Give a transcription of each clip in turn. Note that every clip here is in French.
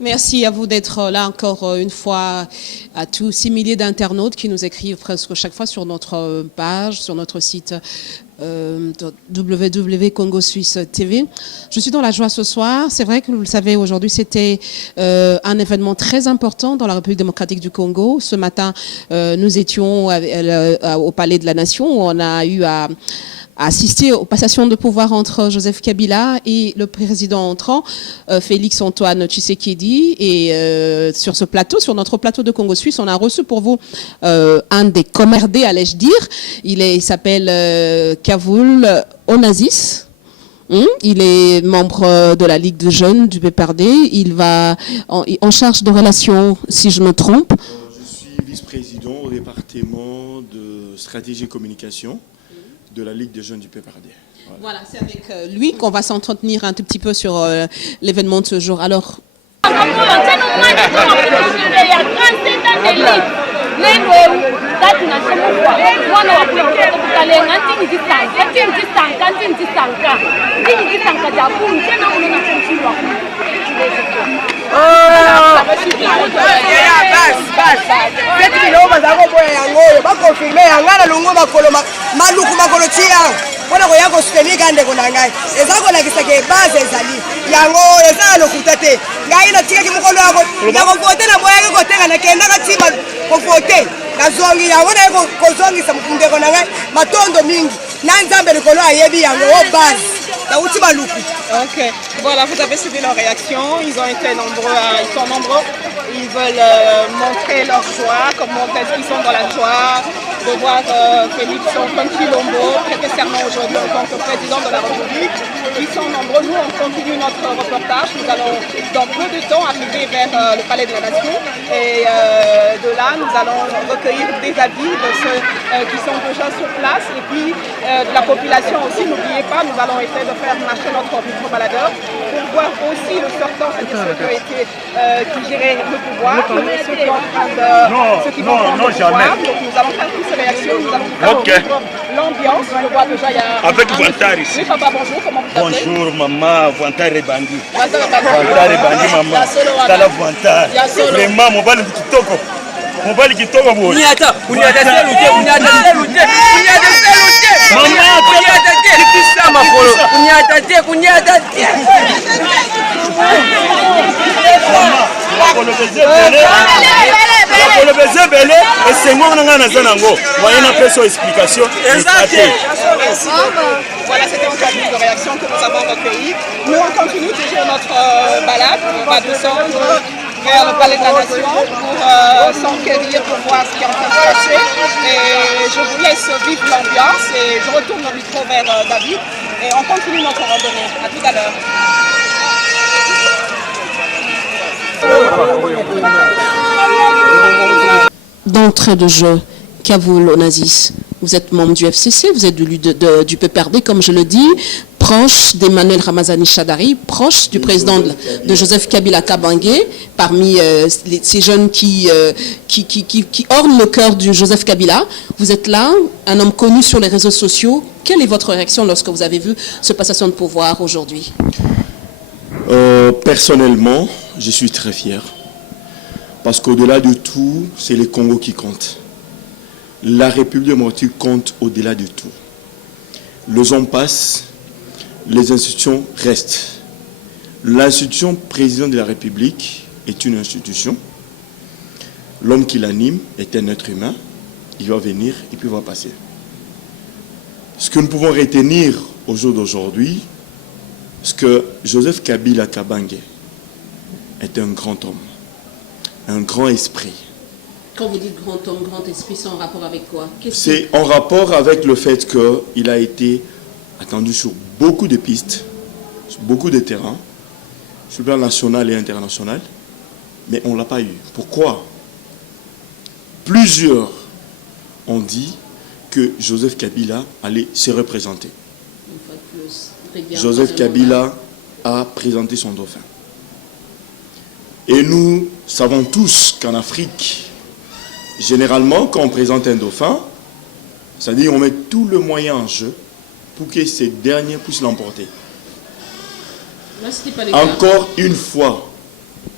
Merci à vous d'être là encore une fois, à tous ces milliers d'internautes qui nous écrivent presque chaque fois sur notre page, sur notre site www.Congo-Suisse TV. Je suis dans la joie ce soir. C'est vrai que vous le savez, aujourd'hui c'était un événement très important dans la République démocratique du Congo. Ce matin, nous étions au Palais de la Nation où on a eu à assister aux passations de pouvoir entre Joseph Kabila et le président entrant, Félix-Antoine Tshisekedi. Et sur ce plateau, sur notre plateau de Congo Suisse, on a reçu pour vous un des commerdés, allais-je dire. Il s'appelle Kavul Onazis. Il est membre de la Ligue de jeunes du PPRD. Il va en charge de relations, si je me trompe. Je suis vice-président au département de stratégie et communication de la Ligue des jeunes du PPRD. Voilà, c'est avec lui qu'on va s'entretenir un tout petit peu sur l'événement de ce jour. Alors, wana ko yako soutenir kande ko nangai ezako na kisake base ezali yango eza lokuta te ngai na tika kimukolo yako voter na moya ko tenga na kenda ka tima ko voter na zongi yango na ko zongi sa mukunde ko nangai matondo mingi na nzambe likolo ayebi yango o base na utima luku. Ok, voilà, vous avez suivi leur réaction, ils ont été nombreux, ils sont nombreux, ils veulent montrer leur joie, comment est-ce qu'ils sont dans la joie de voir Félix Antoine Tshilombo prêter serment aujourd'hui en tant que président de la République. Ils sont nombreux, nous on continue notre reportage, nous allons dans peu de temps arriver vers le Palais de la Nation et de là nous allons recueillir des avis de ceux qui sont déjà sur place et puis de la population aussi. N'oubliez pas, nous allons essayer de faire marcher notre micro-baladeur pour voir aussi le sortant, c'est-à-dire ceux qui géraient le pouvoir, ceux qui sont en train de... ceux qui vont prendre le pouvoir. Donc nous allons faire toutes ces réactions, nous allons faire l'ambiance. Je vois déjà, il y a... Avec Vantar ici. Oui, papa, bonjour, comment vous appelez? Bonjour, maman, Vantar et Bandi. Vantar et Bandi, maman. Tala Vantar. Vraiment, mobali kitoko. Mobali kitoko boy. Unyata selute. Maman, Kisa makolo. Unyata te. Le baiser belé et c'est moi qui ai nango. Voyez une petite explication. Voilà, c'était un cas de réaction que nous avons recueilli. Nous, on continue toujours notre balade. On va descendre vers le Palais de la Nation pour s'enquérir, pour voir ce qui est en train de se passer. Et je vous laisse vivre l'ambiance et je retourne le micro vers David et on continue notre randonnée. À tout à l'heure. d'entrée de jeu, Kavul Onazis, vous êtes membre du FCC, vous êtes du PPRD, comme je le dis, proche d'Emmanuel Ramazani Shadari, proche du président de Joseph Kabila Kabange, parmi ces jeunes qui ornent le cœur de Joseph Kabila. Vous êtes là, un homme connu sur les réseaux sociaux. Quelle est votre réaction lorsque vous avez vu ce passation de pouvoir aujourd'hui? Personnellement, je suis très fier. Parce qu'au-delà de tout, c'est le Congo qui compte. La République démocratique compte au-delà de tout. Le temps passe, les institutions restent. L'institution président de la République est une institution. L'homme qui l'anime est un être humain. Il va venir et puis il va passer. Ce que nous pouvons retenir au jour d'aujourd'hui, c'est que Joseph Kabila Kabange est un grand homme, un grand esprit. Quand vous dites grand homme, grand esprit, c'est en rapport avec quoi? C'est en rapport avec le fait qu'il a été attendu sur beaucoup de pistes, sur beaucoup de terrains, sur le plan national et international, mais on ne l'a pas eu. Pourquoi? Plusieurs ont dit que Joseph Kabila allait se représenter. Une fois de plus, Joseph Kabila a présenté son dauphin. Et nous savons tous qu'en Afrique, généralement, quand on présente un dauphin, c'est-à-dire on met tout le moyen en jeu pour que ces derniers puissent l'emporter. Encore une fois,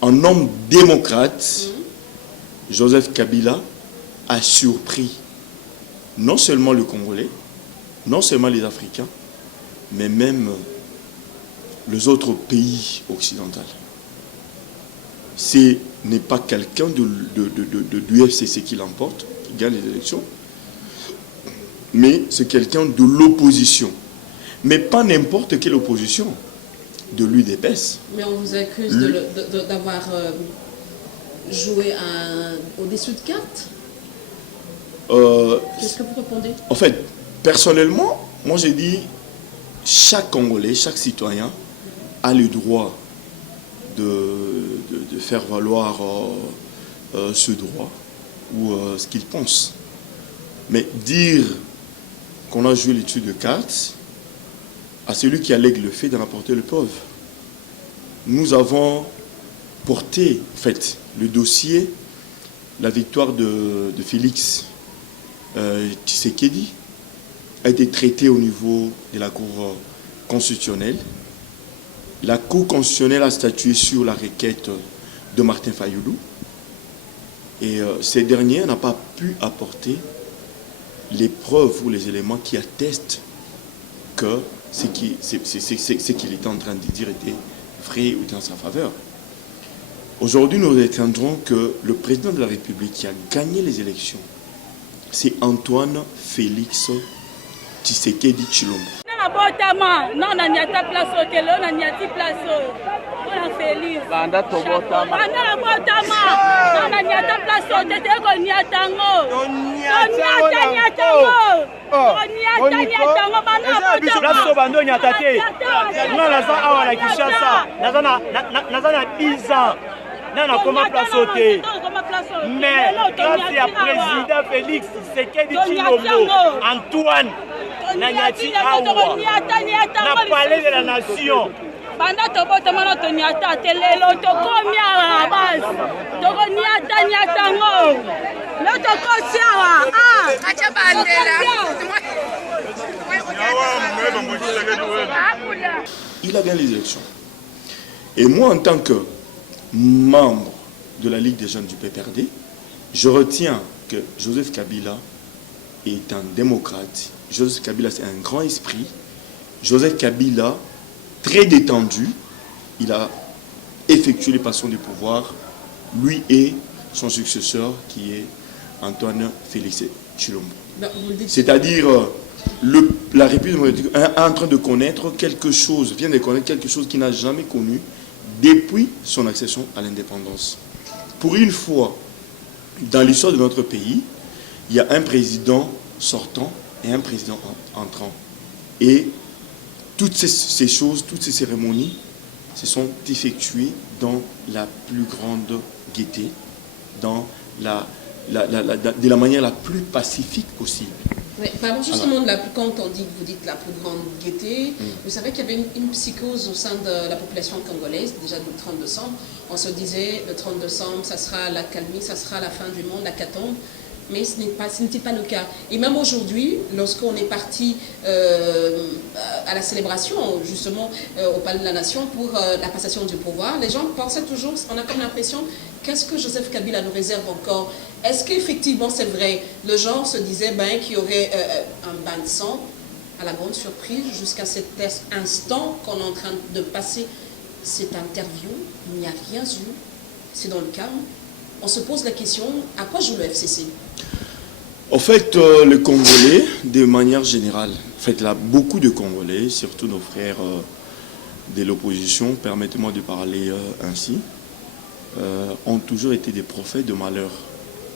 un homme démocrate, Joseph Kabila a surpris non seulement le Congolais, non seulement les Africains, mais même les autres pays occidentaux. Ce n'est pas quelqu'un du FCC qui l'emporte, qui gagne les élections, mais c'est quelqu'un de l'opposition. Mais pas n'importe quelle opposition, de l'UDPS. Mais on vous accuse d'avoir joué au-dessus de cartes. Qu'est-ce que vous répondez? En fait, personnellement, moi j'ai dit, chaque Congolais, chaque citoyen a le droit de faire valoir ce droit ou ce qu'il pense. Mais dire qu'on a joué l'étude de cartes à celui qui allègue le fait d'en apporter le pauvre. Nous avons porté, en fait, le dossier, la victoire de Félix Tshisekedi a été traité au niveau de la Cour constitutionnelle. La Cour constitutionnelle a statué sur la requête de Martin Fayoulou et ces derniers n'ont pas pu apporter les preuves ou les éléments qui attestent que ce qu'il était en train de dire était vrai ou dans sa faveur. Aujourd'hui, nous retiendrons que le président de la République qui a gagné les élections, c'est Antoine Félix Tshisekedi Tshilombo. Mais quand il y a président Félix Tshisekedi Tshilombo, Antoine Nanyati Awa, n'a parlé de la nation. Banda tobota mana to nyata telelo to komia la base to nyata nyata ngo lo to kosiawa acha bandera. Il a gagné les élections. Et moi, en tant que membre de la Ligue des jeunes du PPRD, je retiens que Joseph Kabila est un démocrate. Joseph Kabila, c'est un grand esprit. Joseph Kabila, très détendu, il a effectué les passions du pouvoir, lui et son successeur qui est Antoine Félix Tshilombo. C'est-à-dire, la République est en train de connaître quelque chose, vient de connaître quelque chose qu'il n'a jamais connu depuis son accession à l'indépendance. Pour une fois, dans l'histoire de notre pays, il y a un président sortant et un président entrant. Et toutes ces choses, toutes ces cérémonies se sont effectuées dans la plus grande gaieté, de la manière la plus pacifique possible. Oui, parlons justement quand vous dites la plus grande gaieté, vous savez qu'il y avait une psychose au sein de la population congolaise, déjà le 30 décembre. On se disait, le 30 décembre, ça sera la calmie, ça sera la fin du monde, la l'hécatombe. Mais ce n'était pas le cas. Et même aujourd'hui, lorsqu'on est parti à la célébration, justement, au Palais de la Nation pour la passation du pouvoir, les gens pensaient toujours, on a comme l'impression, qu'est-ce que Joseph Kabila nous réserve encore? Est-ce qu'effectivement c'est vrai? Le genre se disait qu'il y aurait un bain de sang, à la grande surprise, jusqu'à cet instant qu'on est en train de passer cette interview, il n'y a rien eu, c'est dans le calme. On se pose la question, à quoi joue le FCC? En fait, les Congolais, de manière générale, en fait, là, beaucoup de Congolais, surtout nos frères de l'opposition, permettez-moi de parler ainsi, ont toujours été des prophètes de malheur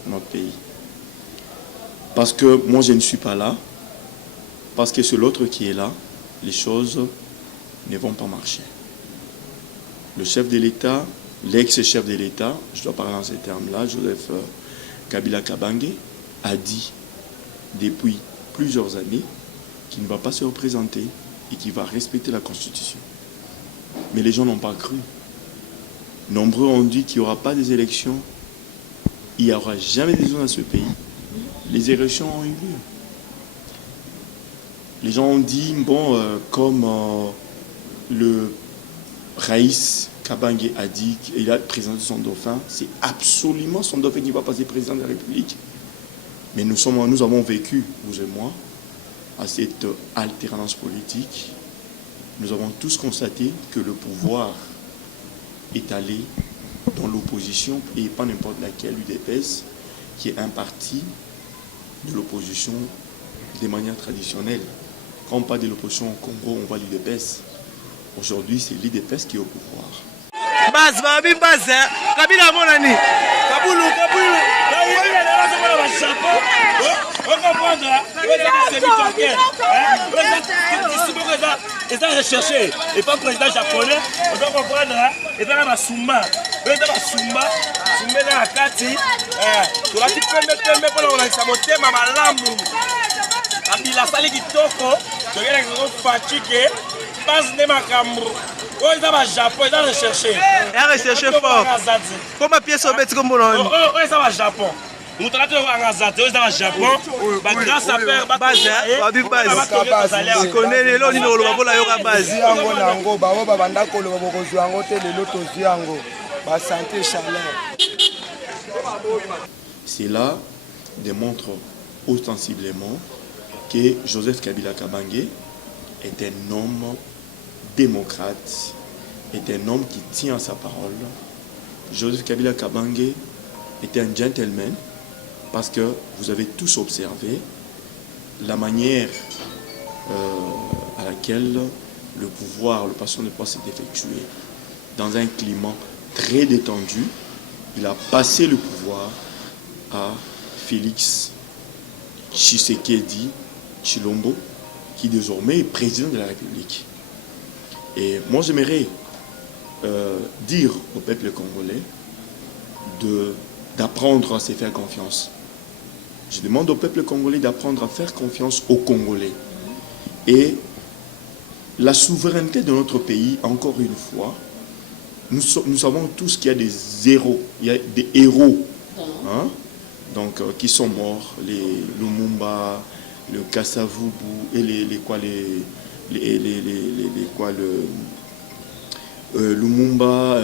dans notre pays. Parce que moi, je ne suis pas là, parce que c'est l'autre qui est là, les choses ne vont pas marcher. Le chef de l'État, l'ex-chef de l'État, je dois parler en ces termes-là, Joseph Kabila Kabange, a dit depuis plusieurs années qu'il ne va pas se représenter et qu'il va respecter la Constitution. Mais les gens n'ont pas cru. Nombreux ont dit qu'il n'y aura pas des élections. Il n'y aura jamais d'élections dans ce pays. Les élections ont eu lieu. Les gens ont dit, bon, comme le Raïs Kabange a dit qu'il a présenté son dauphin, c'est absolument son dauphin qui va passer président de la République. Mais nous avons vécu, vous et moi, à cette alternance politique. Nous avons tous constaté que le pouvoir est allé dans l'opposition, et pas n'importe laquelle, l'UDPS, qui est un parti de l'opposition de manière traditionnelle. Quand on parle de l'opposition au Congo, on voit l'UDPS. Aujourd'hui, c'est l'UDPS qui est au pouvoir. Base, babi base, Kabila monani. Kabulu. Ils ont recherché, et pas président japonais, on doit comprendre, ils ont la Sumba, ils ont la Sumba, Sumba dans la Kati, tu vas te permettre pour l'organisation, ma malamu, Kabila sali kitoko, tu viens de fatiguer, passe de ma cambre. Oh, ils ont le Japon, ils ont recherché. Ils ont recherché fort. Comment pièce au bête comme on a? Oh, ils ont le Japon. Nous avons le Japon. Grâce à faire base. Tu connais les lois, nous avons la base. Cela démontre ostensiblement que Joseph Kabila Kabange est un homme démocrate, est un homme qui tient à sa parole. Joseph Kabila Kabange était un gentleman parce que vous avez tous observé la manière à laquelle le pouvoir, le passation de pouvoir s'est effectué. Dans un climat très détendu, il a passé le pouvoir à Félix Tshisekedi Tshilombo, qui désormais est président de la République. Et moi, j'aimerais dire au peuple congolais d'apprendre à se faire confiance. Je demande au peuple congolais d'apprendre à faire confiance aux Congolais. Et la souveraineté de notre pays, encore une fois, nous savons tous qu'il y a des héros, hein, donc, qui sont morts, les Lumumba, le Kassavubu et Lumumba,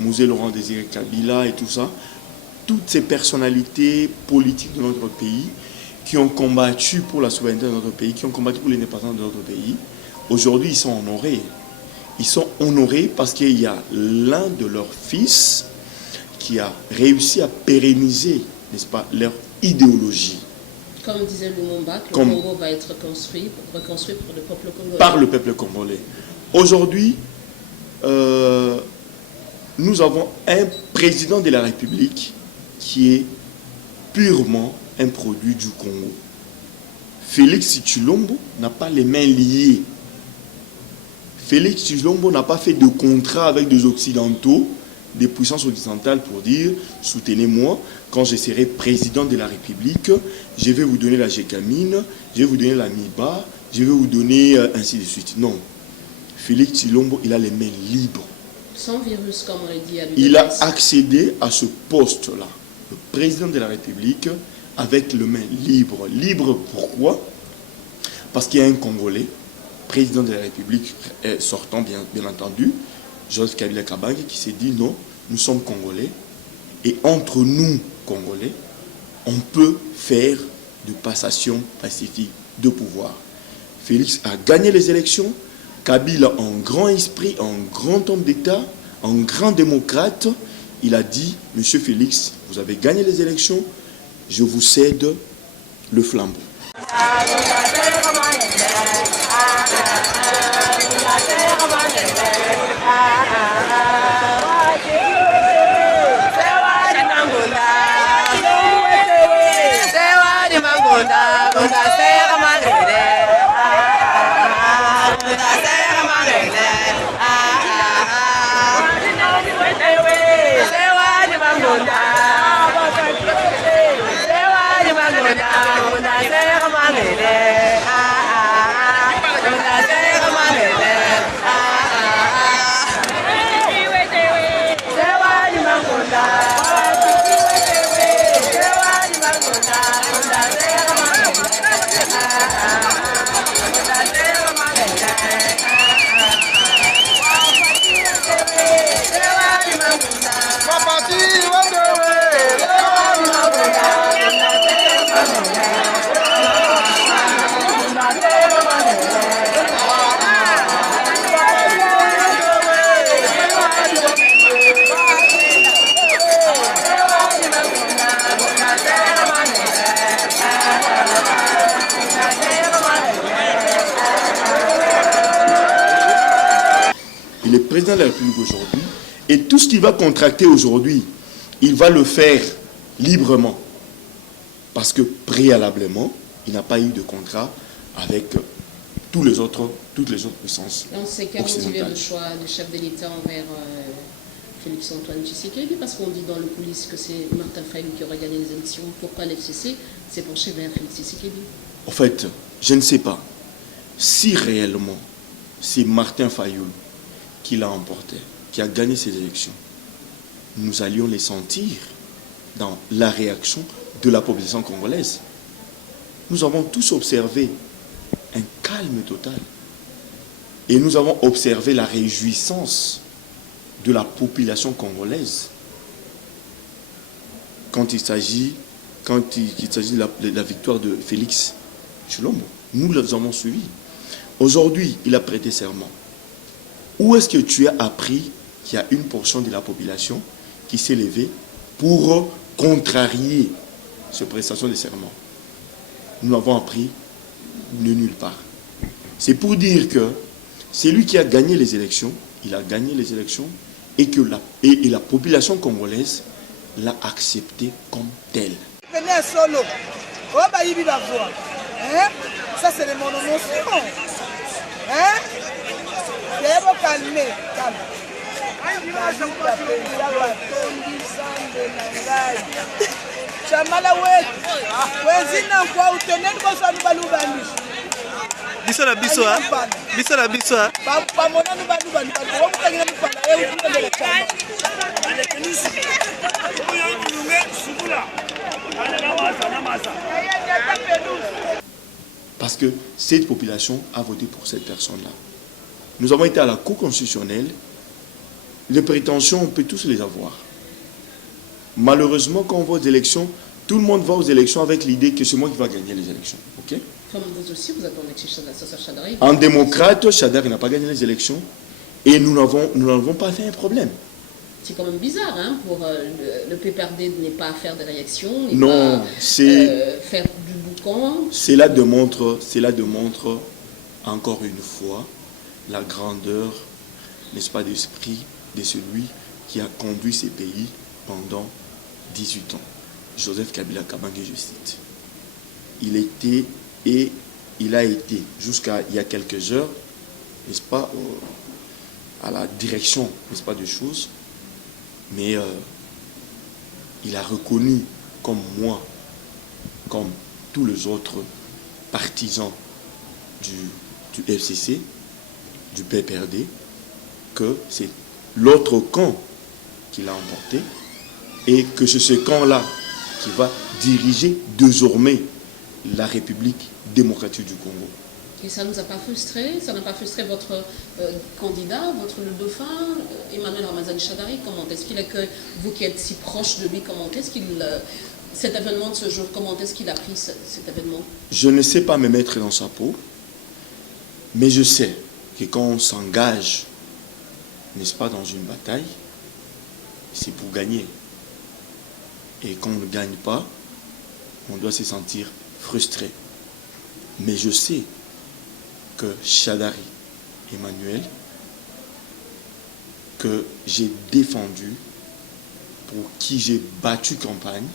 Musée Laurent Désiré Kabila et tout ça, toutes ces personnalités politiques de notre pays qui ont combattu pour la souveraineté de notre pays, qui ont combattu pour l'indépendance de notre pays, aujourd'hui ils sont honorés. Ils sont honorés parce qu'il y a l'un de leurs fils qui a réussi à pérenniser, n'est-ce pas, leur idéologie. Comme disait Lumumba, que le Congo va être reconstruit pour le peuple congolais. Par le peuple congolais. Aujourd'hui, nous avons un président de la République qui est purement un produit du Congo. Félix Tshilombo n'a pas les mains liées. Félix Tshilombo n'a pas fait de contrat avec des Occidentaux, des puissances occidentales pour dire « Soutenez-moi, quand je serai président de la République, je vais vous donner la Gécamine, je vais vous donner la MIBA, je vais vous donner ainsi de suite. » Non. Félix Tshilombo, il a les mains libres. Sans virus, comme on l'a dit à l'UDPS. Il a accédé à ce poste-là, le président de la République, avec les mains libres. Libre pourquoi? Parce qu'il y a un Congolais, président de la République sortant, bien entendu, Joseph Kabila Kabange, qui s'est dit non, nous sommes Congolais, et entre nous, Congolais, on peut faire de passation pacifique de pouvoir. Félix a gagné les élections. Kabila, en grand esprit, en grand homme d'État, en grand démocrate, il a dit, Monsieur Félix, vous avez gagné les élections, je vous cède le flambeau. président de la République aujourd'hui, et tout ce qu'il va contracter aujourd'hui, il va le faire librement. Parce que préalablement, il n'a pas eu de contrat avec toutes les autres puissances On sait qu'a motivé le choix du chef de l'État envers Félix Antoine Tshisekedi, parce qu'on dit dans le coulisses que c'est Martin Fayulu qui aurait gagné les élections. Pourquoi l'FCC s'est penché vers Félix Tshisekedi? En fait, je ne sais pas si réellement c'est Martin Fayulu qui l'a emporté, qui a gagné ces élections. Nous allions les sentir dans la réaction de la population congolaise. Nous avons tous observé un calme total. Et nous avons observé la réjouissance de la population congolaise quand il s'agit de la victoire de Félix Tshilombo. Nous les avons suivis. Aujourd'hui, il a prêté serment. Où est-ce que tu as appris qu'il y a une portion de la population qui s'est levée pour contrarier cette prestation de serment? Nous l'avons appris de nulle part. C'est pour dire que c'est lui qui a gagné les élections, il a gagné les élections et que la population congolaise l'a accepté comme tel. Ça c'est le monomotion. Calmez, calme. Chamala wetu wenzina kwa uteneni bosanu balubani biso na biso ba monanu balubani ba mukanyina mupala e chama parce que cette population a voté pour cette personne-là. Nous avons été à la Cour constitutionnelle. Les prétentions, on peut tous les avoir. Malheureusement, quand on va aux élections, tout le monde va aux élections avec l'idée que c'est moi qui va gagner les élections. Okay? Comme vous aussi, vous attendez que Chadari. En démocrate, Chadari n'a pas gagné les élections et nous n'avons pas fait un problème. C'est quand même bizarre, hein, pour le PPRD de ne pas faire de réactions, non, c'est faire du boucan. Cela démontre encore une fois la grandeur, n'est-ce pas, d'esprit de celui qui a conduit ces pays pendant 18 ans. Joseph Kabila Kabange, je cite. Il a été, jusqu'à il y a quelques heures, n'est-ce pas, à la direction, n'est-ce pas, des choses, mais il a reconnu, comme moi, comme tous les autres partisans du FCC, du PPRD, que c'est l'autre camp qui l'a emporté et que c'est ce camp-là qui va diriger désormais la République démocratique du Congo. Et ça ne nous a pas frustré? Ça n'a pas frustré votre candidat, le dauphin, Emmanuel Ramazani Shadari? Comment est-ce qu'il accueille, vous qui êtes si proche de lui, comment est-ce qu'il... cet événement de ce jour, comment est-ce qu'il a pris cet événement? Je ne sais pas me mettre dans sa peau, mais je sais que quand on s'engage, n'est-ce pas, dans une bataille, c'est pour gagner. Et quand on ne gagne pas, on doit se sentir frustré. Mais je sais que Shadari Emmanuel, que j'ai défendu, pour qui j'ai battu campagne,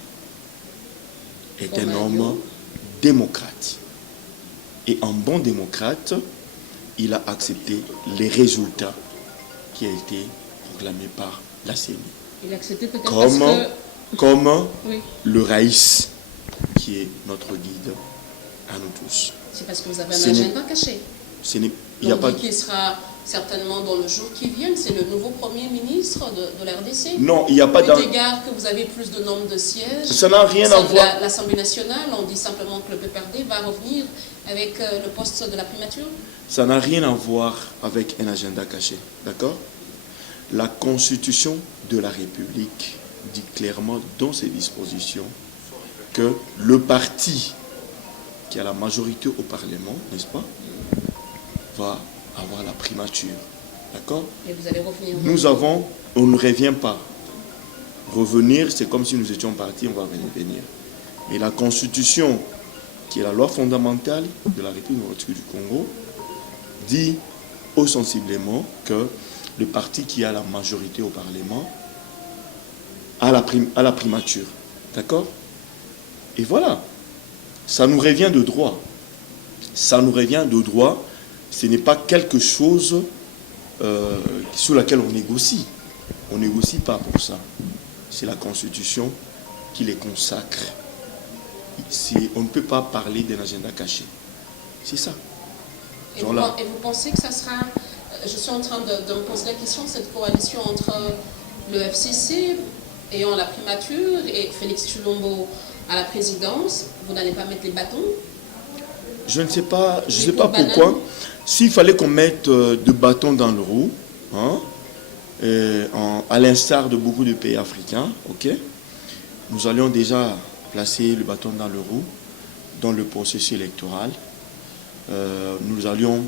est un homme démocrate. Et en bon démocrate, il a accepté les résultats qui ont été proclamés par la CENI. Il a accepté peut-être comme oui. Le Raïs, qui est notre guide à nous tous. C'est parce que vous avez un agenda caché. Il n'y a pas qui sera certainement dans le jour qui vient, c'est le nouveau Premier ministre de la RDC. Non, il n'y a pas d'un égard que vous avez plus de nombre de sièges. Ça n'a rien à voir. L'Assemblée nationale, on dit simplement que le PPRD va revenir avec le poste de la primature. Ça n'a rien à voir avec un agenda caché, d'accord? La Constitution de la République dit clairement dans ses dispositions que le parti qui a la majorité au Parlement, n'est-ce pas, va avoir la primature. D'accord? Et vous allez revenir. On ne revient pas. Revenir, c'est comme si nous étions partis, on va revenir. Mais la Constitution, qui est la loi fondamentale de la République démocratique du Congo, dit ostensiblement que le parti qui a la majorité au Parlement à la primature. D'accord? Et voilà. Ça nous revient de droit. Ça nous revient de droit. Ce n'est pas quelque chose sur laquelle on négocie. On ne négocie pas pour ça. C'est la Constitution qui les consacre. On ne peut pas parler d'un agenda caché. C'est ça. Et vous pensez que ça sera... Je suis en train de me poser la question, cette coalition entre le FCC ayant la primature et Félix Tshilombo à la présidence, vous n'allez pas mettre les bâtons? Je ne sais pas, pourquoi. S'il fallait qu'on mette de bâtons dans le roue, hein, à l'instar de beaucoup de pays africains, ok, nous allions déjà placer le bâton dans le roue dans le processus électoral. Nous allions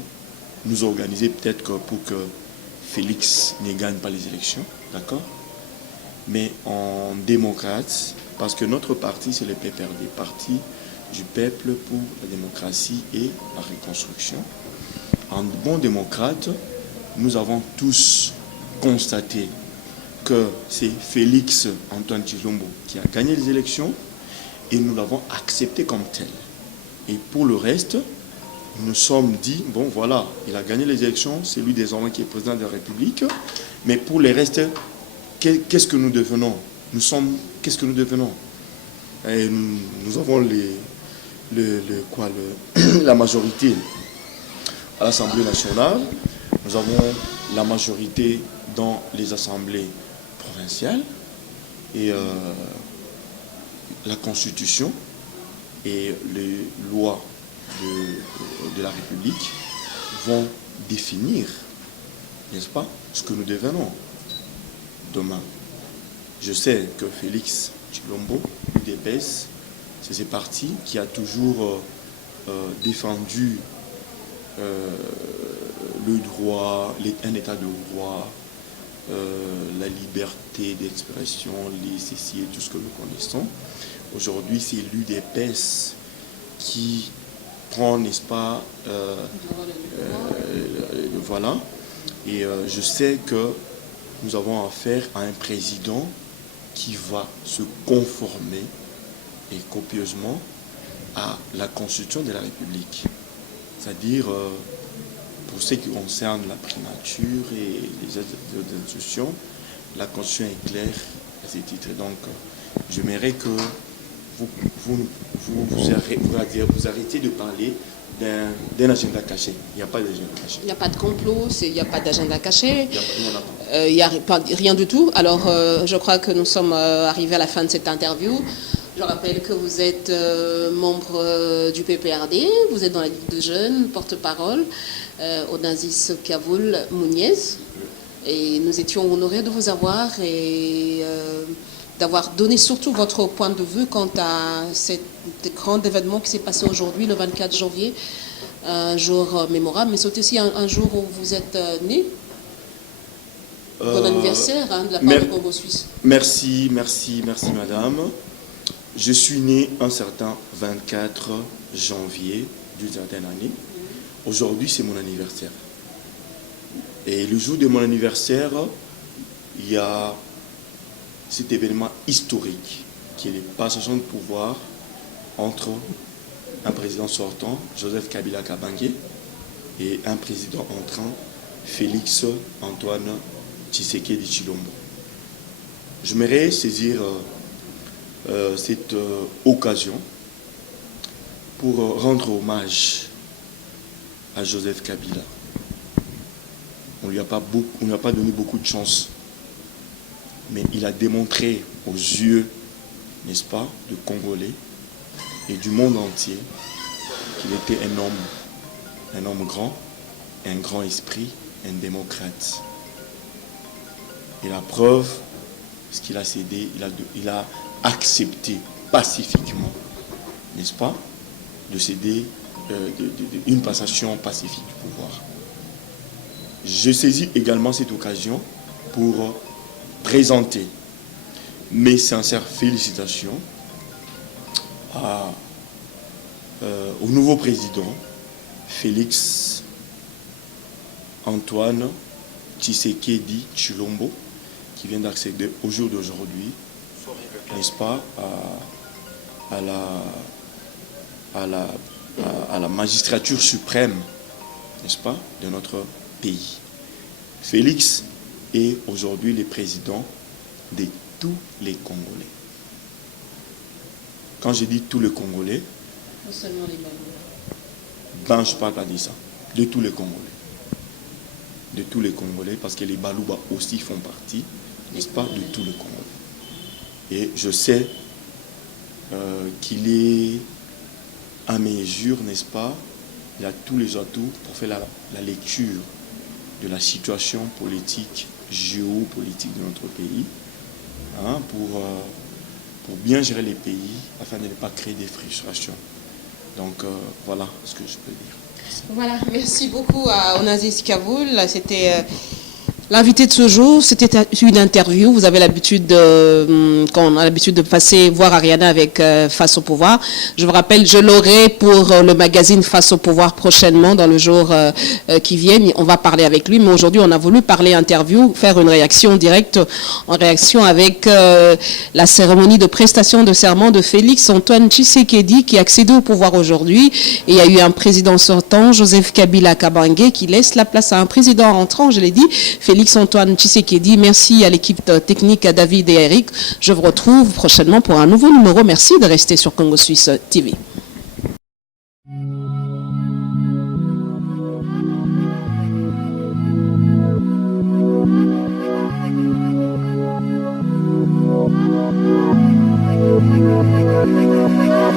nous organiser peut-être pour que Félix ne gagne pas les élections, d'accord? Mais en démocrate, parce que notre parti, c'est le PPRD, Parti du peuple pour la démocratie et la reconstruction. En bon démocrate, nous avons tous constaté que c'est Félix Antoine Tshilombo qui a gagné les élections et nous l'avons accepté comme tel. Et pour le reste, nous nous sommes dit, bon voilà, il a gagné les élections, c'est lui désormais qui est président de la République, mais pour les restes, qu'est-ce que nous devenons? Qu'est-ce que nous devenons? Et nous avons la majorité à l'Assemblée nationale, nous avons la majorité dans les assemblées provinciales, et la Constitution et les lois de la République vont définir, n'est-ce pas, ce que nous devenons demain. Je sais que Félix Tshilombo, UDPS, c'est ce parti qui a toujours défendu le droit, un état de droit, la liberté d'expression, ceci et tout ce que nous connaissons. Aujourd'hui, c'est l'UDPS qui prend, n'est-ce pas, voilà. Et je sais que nous avons affaire à un président qui va se conformer et copieusement à la Constitution de la République. C'est-à-dire, pour ce qui concerne la primature et les autres institutions, la Constitution est claire à ce titre. Donc, j'aimerais que vous arrêtiez de parler d'un agenda caché. Il n'y a pas d'agenda caché. Il n'y a pas de complot, il n'y a pas d'agenda caché. Il n'y a rien du tout. Alors, je crois que nous sommes arrivés à la fin de cette interview. Je rappelle que vous êtes membre du PPRD, vous êtes dans la Ligue de jeunes, porte-parole, Onassis Kavoul Mouniez. Et nous étions honorés de vous avoir et d'avoir donné surtout votre point de vue quant à cet grand événement qui s'est passé aujourd'hui, le 24 janvier, un jour mémorable, mais c'est aussi un jour où vous êtes né. Bon anniversaire de la part du Congo suisse. Merci madame. Je suis né un certain 24 janvier d'une certaine année. Aujourd'hui, c'est mon anniversaire. Et le jour de mon anniversaire, il y a cet événement historique qui est le passage de pouvoir entre un président sortant, Joseph Kabila Kabange, et un président entrant, Félix Antoine Tshisekedi Tshilombo. J'aimerais saisir cette occasion pour rendre hommage à Joseph Kabila. On ne lui a pas donné beaucoup de chance, mais il a démontré aux yeux, n'est-ce pas, de Congolais et du monde entier qu'il était un homme grand, un grand esprit, un démocrate. Et la preuve, ce qu'il a cédé, il a accepté pacifiquement, n'est-ce pas, de céder une passation pacifique du pouvoir. Je saisis également cette occasion pour présenter mes sincères félicitations au nouveau président Félix Antoine Tshisekedi Tshilombo, qui vient d'accéder au jour d'aujourd'hui, n'est-ce pas, à la magistrature suprême, n'est-ce pas, de notre pays. Félix est aujourd'hui le président de tous les Congolais. Quand je dis tous les Congolais, non seulement les ben je parle pas de ça, de tous les Congolais. De tous les Congolais, parce que les Balouba aussi font partie, n'est-ce pas, de tous les Congolais. Et je sais qu'il est à mesure, n'est-ce pas, il a tous les atouts pour faire la lecture de la situation politique, géopolitique de notre pays, hein, pour bien gérer les pays, afin de ne pas créer des frustrations. Donc voilà ce que je peux dire. Voilà, merci beaucoup à Onassis Kaboul. C'était l'invité de ce jour. C'était une interview. Vous avez l'habitude quand on a l'habitude de passer voir Ariana avec Face au pouvoir. Je vous rappelle, je l'aurai pour le magazine Face au pouvoir prochainement dans le jour qui vient. On va parler avec lui, mais aujourd'hui on a voulu parler interview, faire une réaction directe en réaction avec la cérémonie de prestation de serment de Félix Antoine Tshisekedi qui a accédé au pouvoir aujourd'hui. Et il y a eu un président sortant, Joseph Kabila Kabange, qui laisse la place à un président entrant, je l'ai dit, Félix Antoine Tshisekedi. Merci à l'équipe technique, à David et Eric. Je vous retrouve prochainement pour un nouveau numéro. Merci de rester sur Congo Suisse TV.